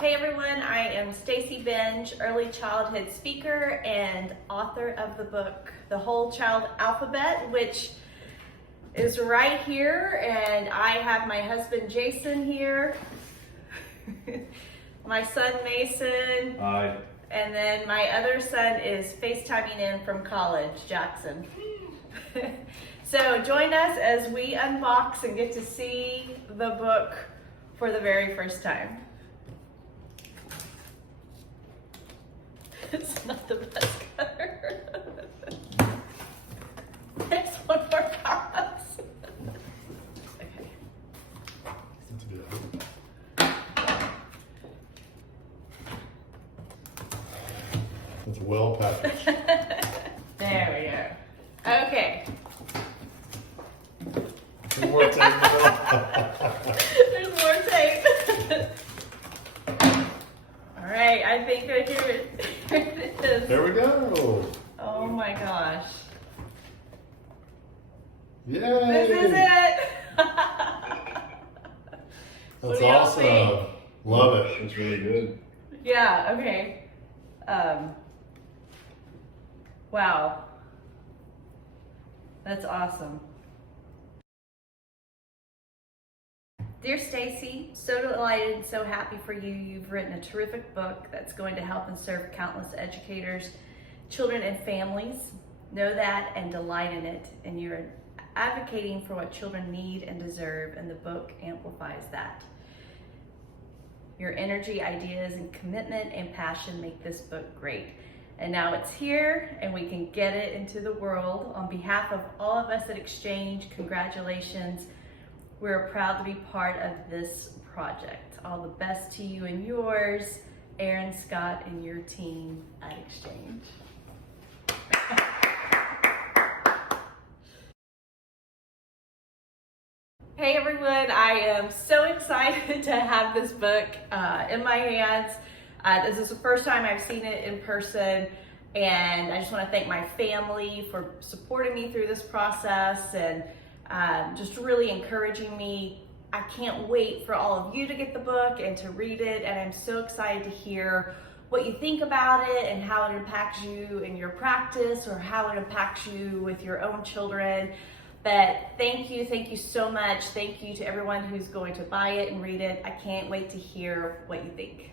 Hey everyone, I am Stacy Benj, early childhood speaker and author of the book, The Whole Child Alphabet, which is right here, and I have my husband Jason here, my son Mason, Hi. and then my other son is FaceTiming in from college, Jackson. So join us as we unbox and get to see the book for the very first time. It's not the best color. There's one more box. Okay. That's good. It's well packaged. There we go. Okay. Some more tape. There's more tape. All right, I think right here it is. There we go. Oh my gosh. Yay. This is it. What That's do y'all awesome. think? Love it. It's really good. Yeah, okay. Wow. That's awesome. Dear Stacy, so delighted and so happy for you. You've written a terrific book that's going to help and serve countless educators, children, and families. Know that and delight in it. And you're advocating for what children need and deserve, and the book amplifies that. Your energy, ideas, and commitment and passion make this book great. And now it's here and we can get it into the world. On behalf of all of us at Exchange, congratulations. We're proud to be part of this project. All the best to you and yours, Aaron, Scott, and your team at Exchange. Hey everyone, I am so excited to have this book in my hands. This is the first time I've seen it in person, and I just want to thank my family for supporting me through this process and just really encouraging me. I can't wait for all of you to get the book and to read it, and I'm so excited to hear what you think about it and how it impacts you in your practice or how it impacts you with your own children. But thank you so much. Thank you to everyone who's going to buy it and read it. I can't wait to hear what you think.